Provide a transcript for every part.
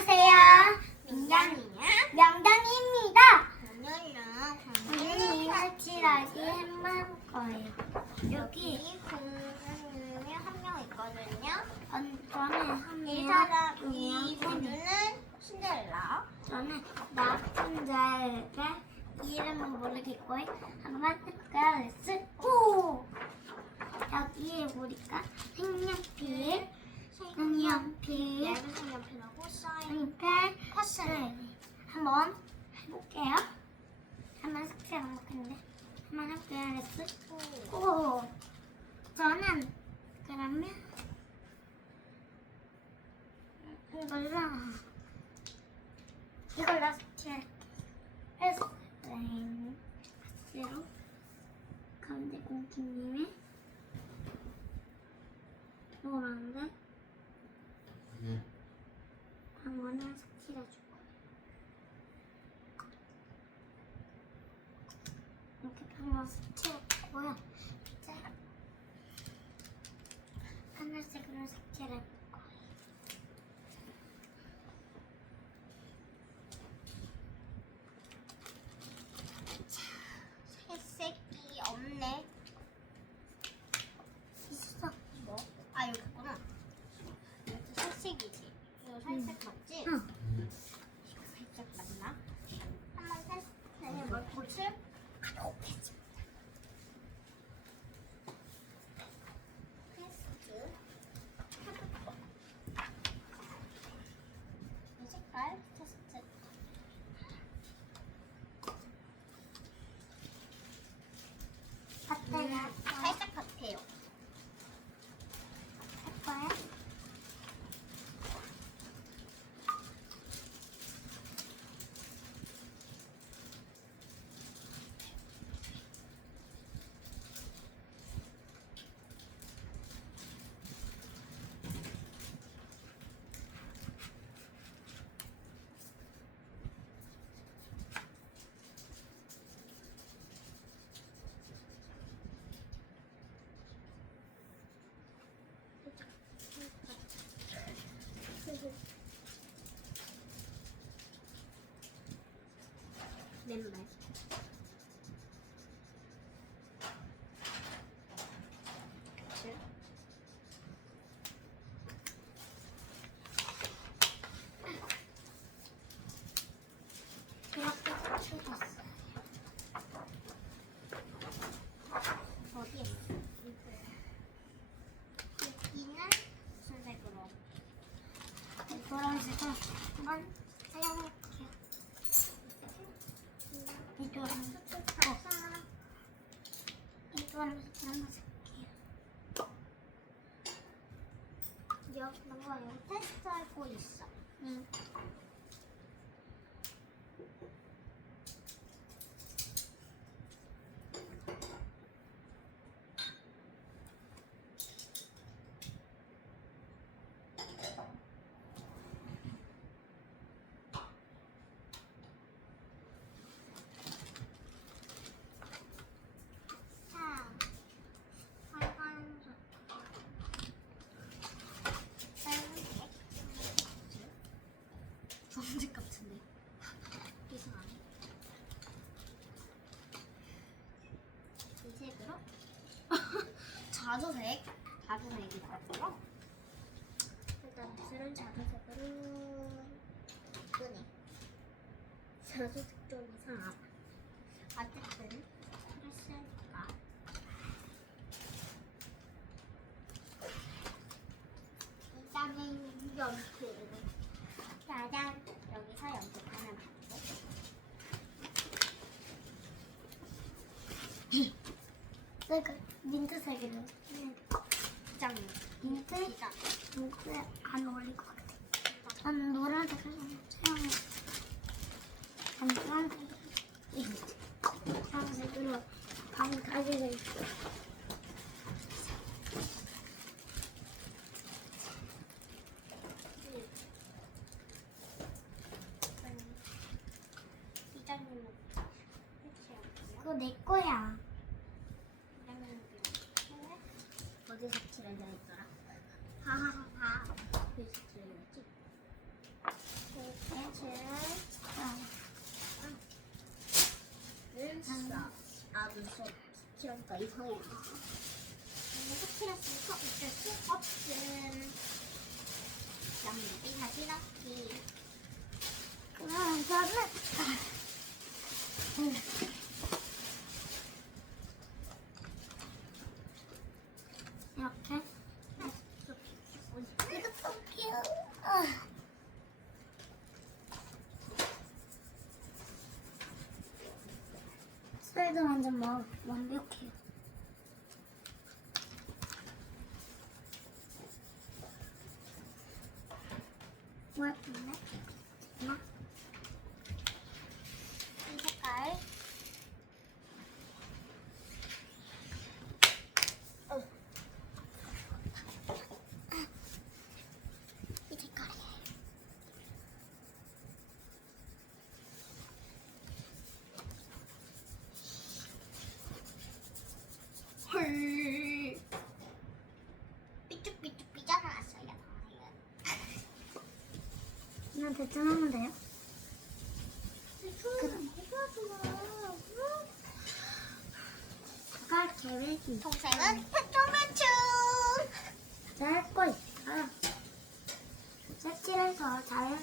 안녕하세요. 민경이야. 명당입니다. 오늘은 색칠하기 햄만 거예요. 여기 공주님이 한 명 있거든요. 전- 저는 한이 명, 사람, 이세 명. 공주는 신데렐라. 저는 나쁜자에게 이름은 모르겠고요. 한번? 렛츠 고! 여기에 보니까 색연필, 색연필, 얇은 색연필하고 사인 색연필, 파스텔. 네. 한번 해볼게요. 한번 안 먹겠는데. 한번 해볼게요. 렛츠 고! 저는 그러면 이걸로 이걸로 색칠할게요. 그래서 네, 박스로 가운데 공주님의 হচ্ছে Then. 이 노란색 한번 살게요. 여기 너가 여기 테스트하고 있어. 응. 자, 빨간색. 빨간색. 주황색 같은데. 이상하네. 이 색으로. 자주색. 자주색이라고요? 일단 붓은 자주색으로 끄네. 자주색 좀 이상하다. 어쨌든 했으니까. 일단은 연필. 짜잔. 여기서 연필하면 받고. 내가 민트색으로. 짱. 민트? 민트 안 어울릴 것 같아. 저는 노란색을 사용해. 난 노란색으로. 노란색으로 방 가지고 있어. 이장님은 끝이야. 그거 내 거야. 어디 색칠을 해야 했더라? 하하하하. 그 색칠을 했지? 칠. 어. 눈썹. 아, 스티라니까 이상해. 스티라스니까 어쩔 수 없음. 남기 다시 넣기. 그럼 저는 이렇게 이거 so cute. 아. 스프레드 완전 뭐, 완벽해요. 뭐 예쁜데? 잠깐만. 이 색깔. 이 색깔이에요. 헐. 삐쭉삐쭉 삐져나왔어요. 그냥 대충 하면 돼요? 그럼 그갈 계획이 동생은 대충대충. 잘거 있어요. 색칠해서 사나.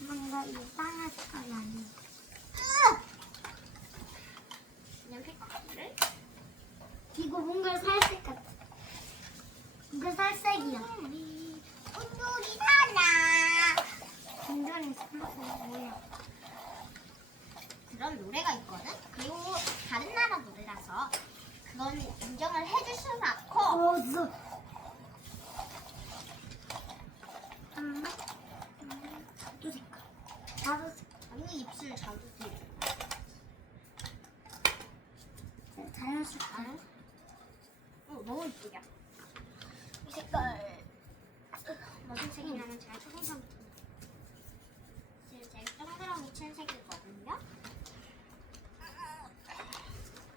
뭔가 이상한 색깔이 아니에요. 그냥 색깔을. 이거 뭔가 살색 같아. 이거 살색이야. 은주원이 사나. 완전히 살색 뭐야? 그런 노래가 있거든. 그리고 다른 나라 노래라서 그건 인정을 해줄 수는 않고. 어서. 음, 음, 두 색깔. 다섯 색깔. 언니 입술 자주세요. 자연스럽게. 어, 너무 이쁘다. 이 색깔 무슨 색이냐면 제가 초록색 지금 제일 동그라미 친 색이거든요.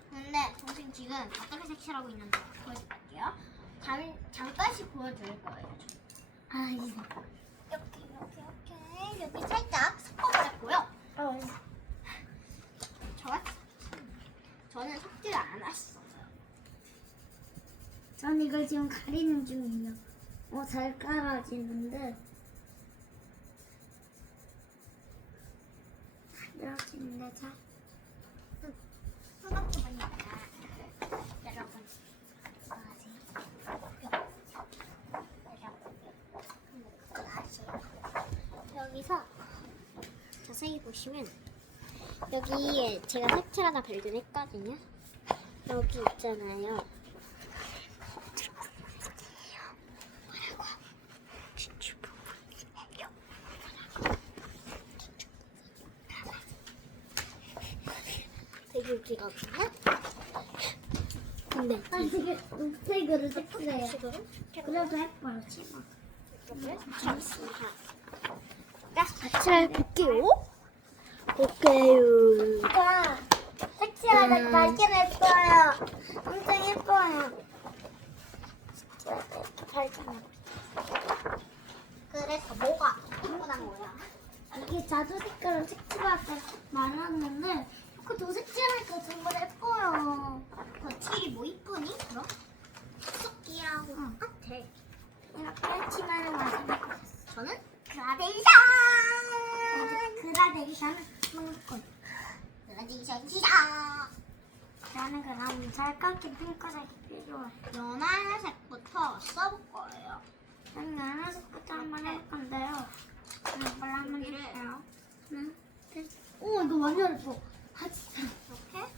근데 동생 지금 어떻게 색칠하고 있는지 보여드릴게요. 잠, 잠깐씩 보여드릴 거예요. 아, 이 색깔. 이렇게 이렇게 이렇게 여기 살짝 섞어버렸고요. 어, 저 저는 섞지를 않았어요. 전 이걸 지금 가리는 중이에요. 어, 잘 깔아지는데. 잘. 생각해보니까 여러분 여기서 자세히 보시면 여기에 제가 색칠 하나 발견했거든요. 여기 있잖아요. 웃기거든요. 근데 아, 되게 녹색으로 색칠해요. 그래도 예뻐요, 치마. 재밌습니다. 색칠 볼게요. 볼게요. 와, 색칠하다 음. 발견했어요. 엄청 예뻐요. 발견했어요. 그래서 뭐가 흥분한 거야? 이게 자주 색깔을 색칠할 때 많았는데 그 도색칠하니까 정말 예뻐요. 거칠이 뭐 이쁘니? 그럼? 쑥기하고 응. 같아. 이렇게 치마는 완성됐어요. 저는 그라데이션! 그라데이션은 먹을 그라데이션 시작! 나는 그럼 살깎이 핑크색이 필요해. 연한 색부터 써볼 거예요. 저는 연화색부터 한번 해볼 건데요. 음, 이걸 한번 해볼게요. 둘. 오, 이거 완전 예뻐. 아, 진짜. 이렇게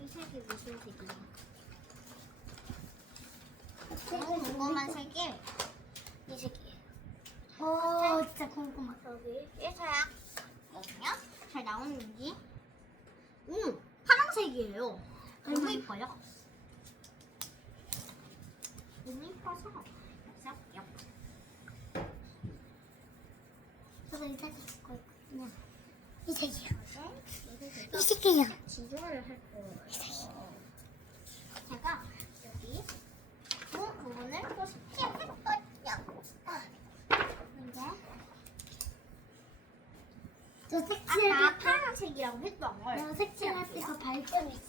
이 색이 무슨 색이야? 너무 궁금한 색이 이 색이에요. 오, 진짜 궁금하다. 여기 일사약 거든요. 잘 나오는지. 오, 파란색이에요. 너무 음. 이뻐요. 너무 이뻐서 싹 저도 이 색이 입고 있거든요. 이 색이요. 이 이 새끼야. 지조를 할 거예요. 제가 여기 두 부분을 포식해 할 거예요. 근데 저 색칠할 때 파란색이라고 했던 걸. 내가 색칠할 때 그 발톱 있어.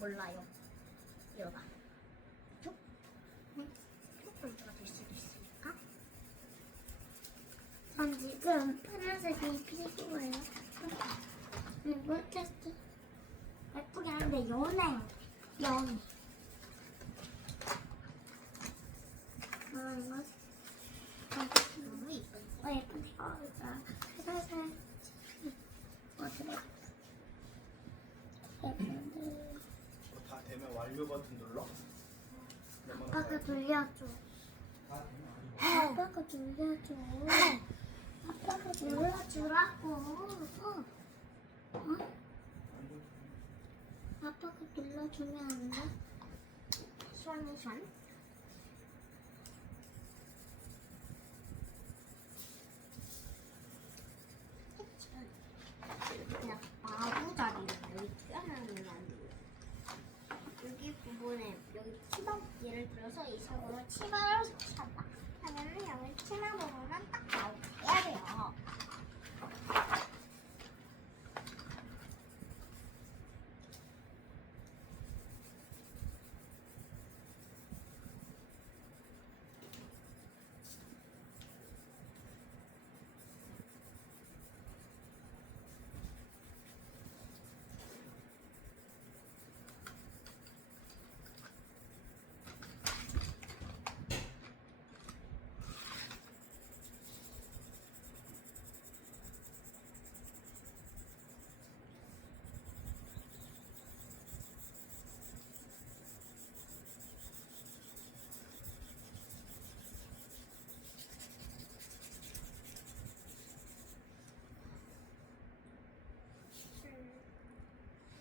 몰라요. 이거 봐. 쭉. 네. 초록 공주가 될 수도 있으니까. 전 지금 파란색이 필요해요. 이거 테스트 예쁘긴 한데 연해요. 연해. 아 이거 너무 이쁜데. 어 예쁜데 어 이거 살살 어디로 예쁜데 다 되면 완료 버튼 눌러. 아빠가 돌려줘. 아빠가 돌려줘. 아빠가 돌려주라고. 어? 어? 아빠가 눌러주면 안 돼? 시원시원. 그냥 마구자리를 여기 튀어나오면 안 돼요. 여기 부분에 여기 치마 예를 들어서 이 색으로 치마를 색칠한다. 하면은 여기 치마 부분은 딱 나오게 해야 돼요.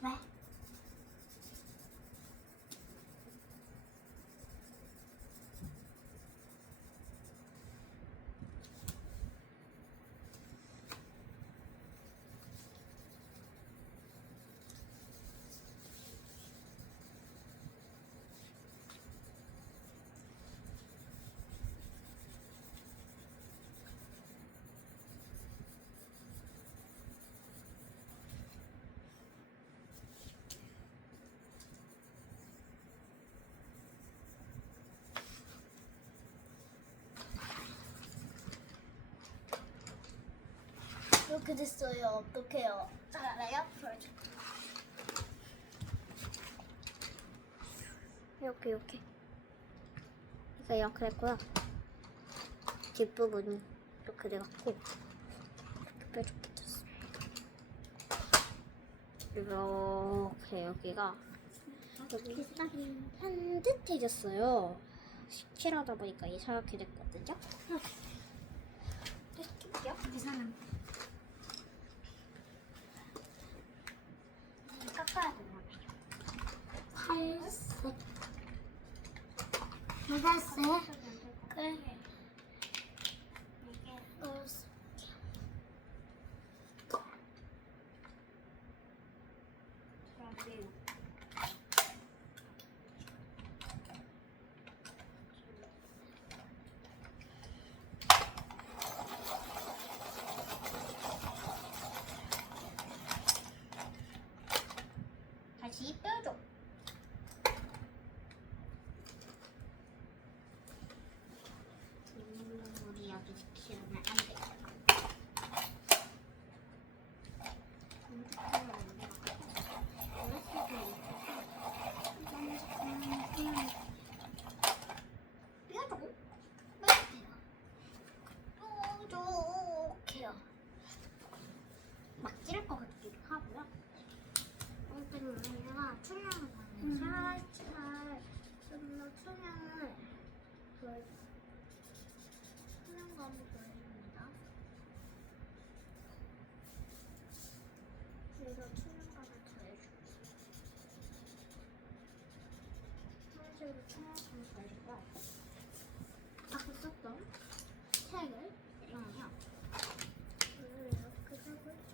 왜? 이렇게 됐어요. 어떡해요? 잘 알아요? 보여줘. 이렇게 이렇게 그러니까 이렇게 됐고요 뒷부분이 이렇게 돼갖고 이렇게 뾰족해졌어 이렇게 여기가 여기 산뜻해졌어요 색칠하다 보니까 이상하게 됐거든요 뜯길게요. 이상한 깎아야 되나 봐요. 팔색. 무달색. 그래. 이게 노란색. 그러게요. 다시 뼈줘. 색으로 첨가하면 가지고 아까 썼던 책을 오늘 이렇게 하고 있죠.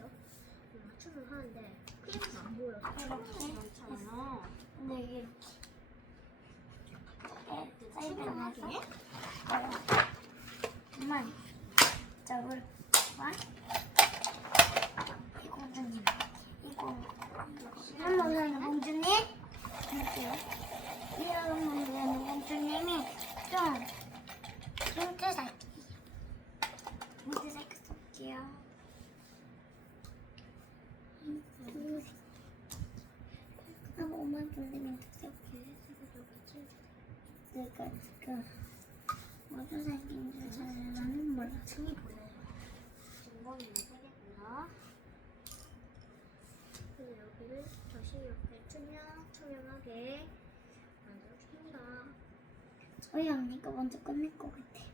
맞춤을 하는데 크림이 안 보여서 이렇게 많잖아요. 근데 이게 사이드에서 정말 저걸 와이 공주님 이거. 한번 사는 공주님 이런 사는 공주님이 좀 힌트 살기 힌트 살기 쓸게요 힌트 한 5만 선생님 특색해 그러니까 그 어떤 생긴지 잘 나는 몰라 등이 보여요. 중간이 세개고요. 그리고 여기를 다시 이렇게 투명 투명하게 만들어줍니다. 언니가 먼저 끝낼 것 같아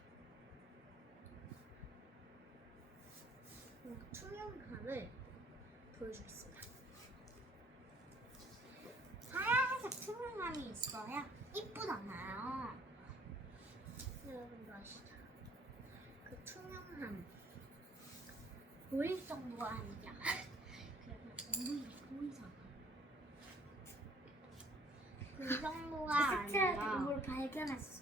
음, 투명함을 보여주겠습니다. 하얀색 투명함이 있어야 이쁘잖아요. 여러분도 아시죠? 그 투명함 보일 정도가 아니야. 그래서 보이 보이잖아. 그 정도가 스트레스 아니라 뭘 발견했어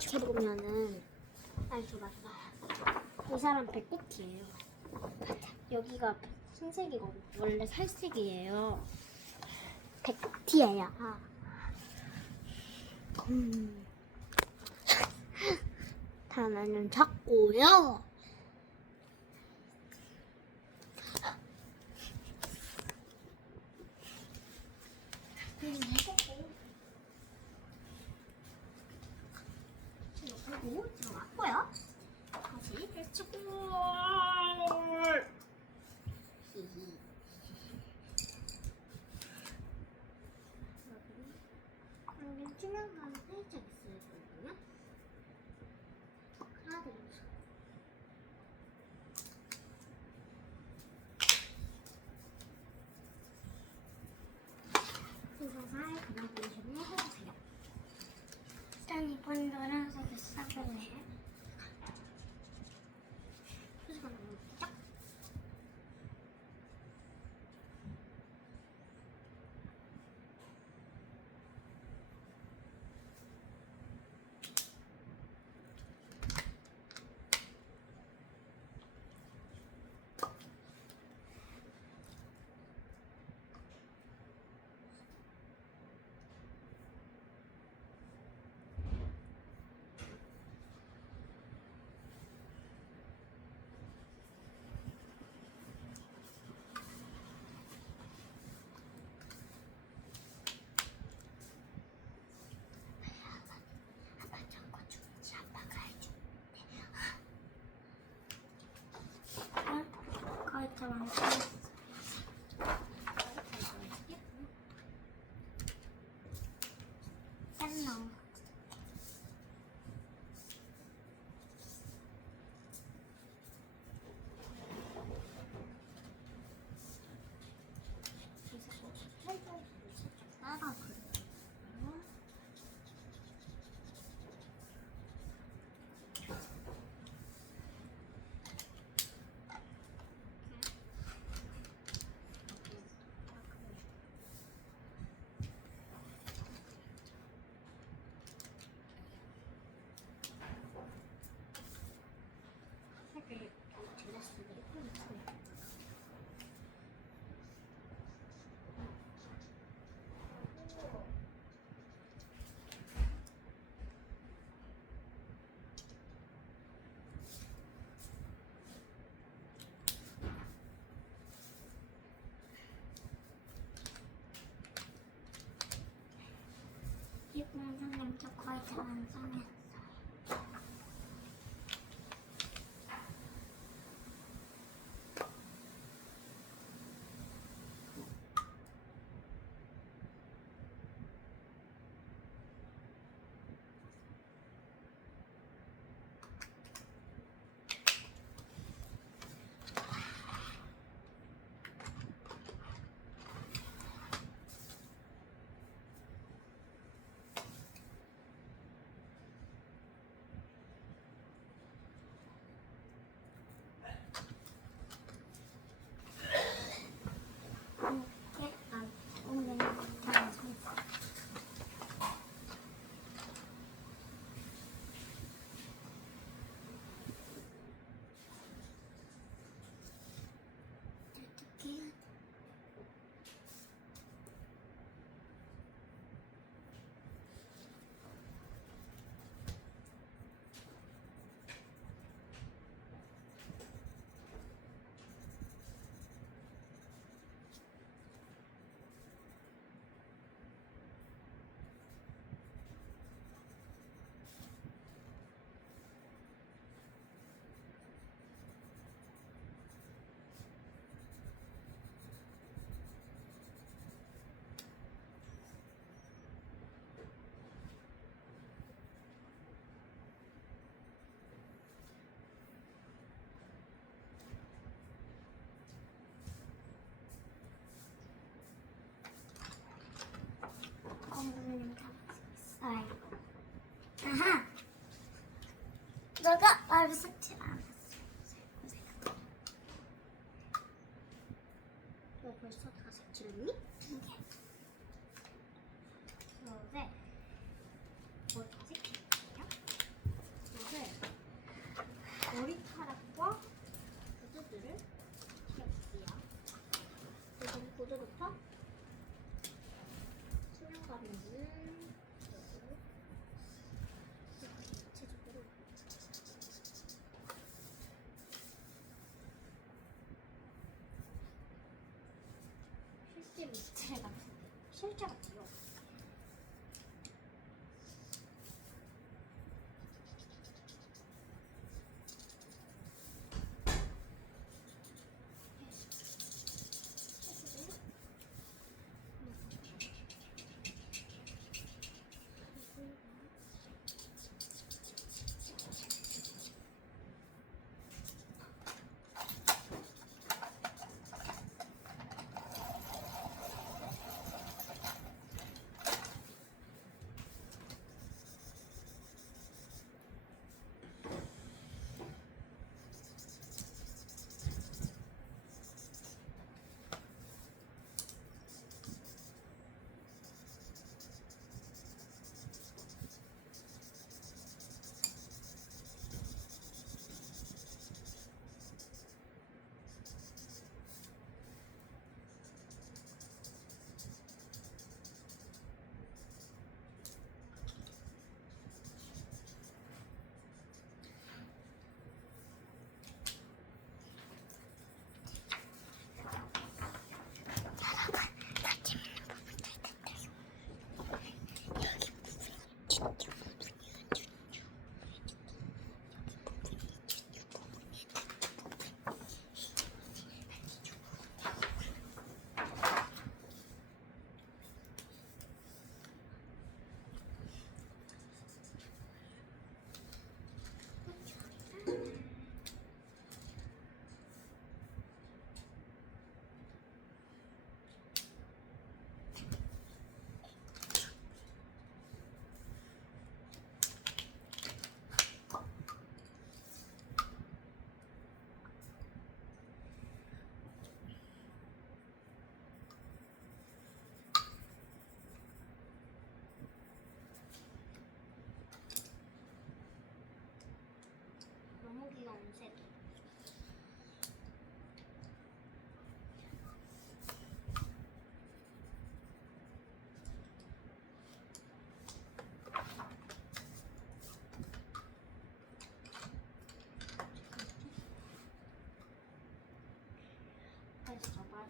생각해보면은 아니 저 맞다. 이 사람 배꼽티예요. 여기가 흰색이거든요. 원래 살색이에요. 배꼽티예요. 음. 하나는 작고요 어? 다 완성했어 짠 따라 그래요. 색을 제작수가 예쁜 거 예쁜 선생님 저 거의 다 완성했어요 Thank you. 아하. 너가 말을 섞지 않았어. 너 벌써 다 색칠했니? 그런데 뭘다 색칠했냐? 이거를 머리카락과 구두들을 칠해볼게요. 우선 구두부터 수면 가면은 전체적으로 실제 밑에 같은데 실제 같아요.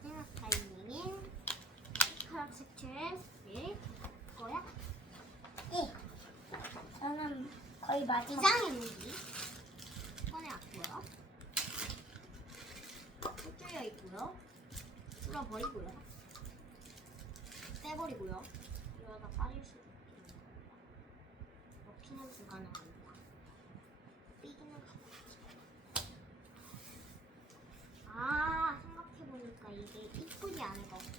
마지막 타이밍인 일 거야. 예. 저는 거의 마지막. 기장의 무기 꺼내왔고요. 흩뚫려 있고요. 뚫어버리고요. 떼버리고요. 이러다 빠질 수도 있는 겁니다. 먹히는 불가능합니다. 삐기는 가능하죠. 아, 생각해보니까 이게 이쁘지 않을 것 같아요.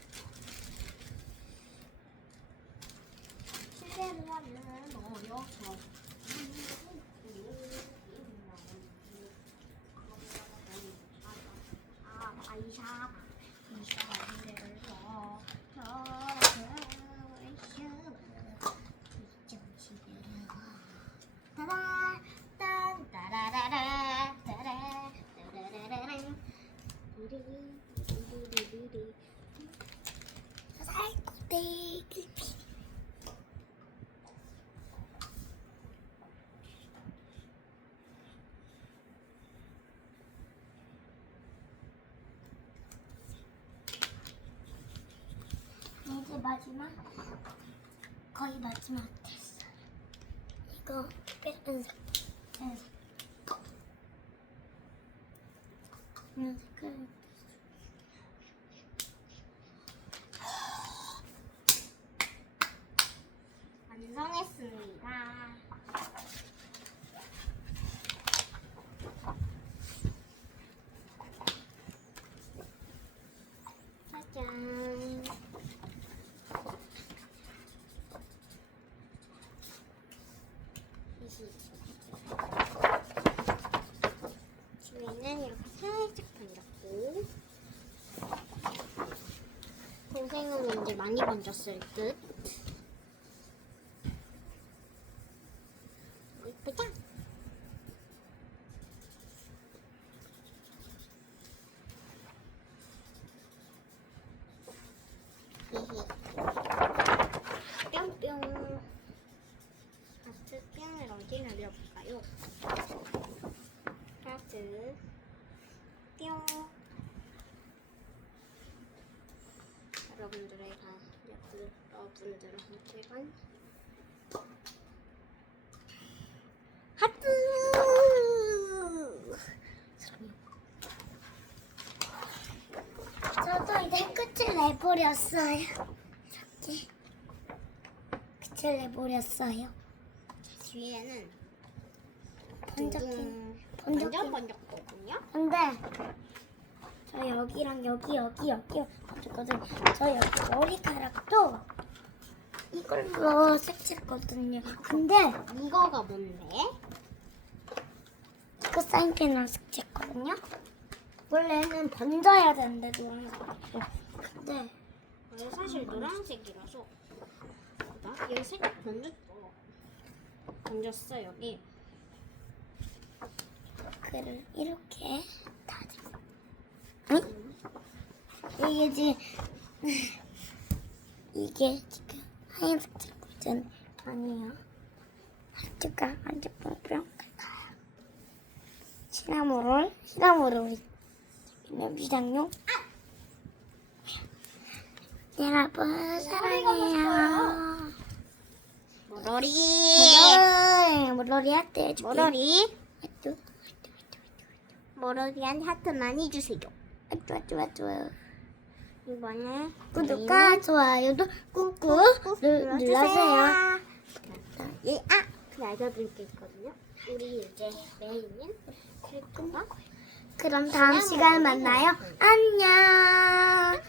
실내를 하면 너무 어려워서 아, 아이샤, 이샤를 따라, 딴, 따라라라, 따라, 따라라라랑. 디리, 디리리리리. 살코기. 마지막 거의 마지막 됐어. 이거 빨간색, 이런 색깔. 완성했습니다. 이제 많이 번졌을 듯. 여러분들의 가 여러분들한테만 하트. 저도 이제 끝을 내버렸어요. 이렇게 끝을 내버렸어요. 뒤에는 번쩍 둥 번쩍 번쩍번쩍 거든요. 근데 저 여기랑 여기 여기 여기 번쩍거든요. 저 여기 머리카락도 이걸로 색칠했거든요. 근데 이거가 뭔데? 이거 사인펜으로 색칠했거든요. 원래는 번져야 되는데 노란색으로. 근데 이거 사실 노란색이라서 나 여기 살짝 번졌어. 번졌어 여기. 글을 이렇게 다져. 응? 이게 지금 이게 지금 하얀색 질구전 아니에요. 하트가 완전 뿅뿅 같아요. 시나모롤, 시나모롤 있는 비장용. 여러분 사랑해요. 물놀이, 물놀이 하트 해줄게. 머러리. 하트, 많이 주세요. 하트. 이번에 구독과 좋아요도 꾹꾹 누, 눌러주세요. 예, 아! 그 알려드릴 게 있거든요. 우리 이제 메인은 클릭과 그럼 다음 시간에 만나요. 안녕.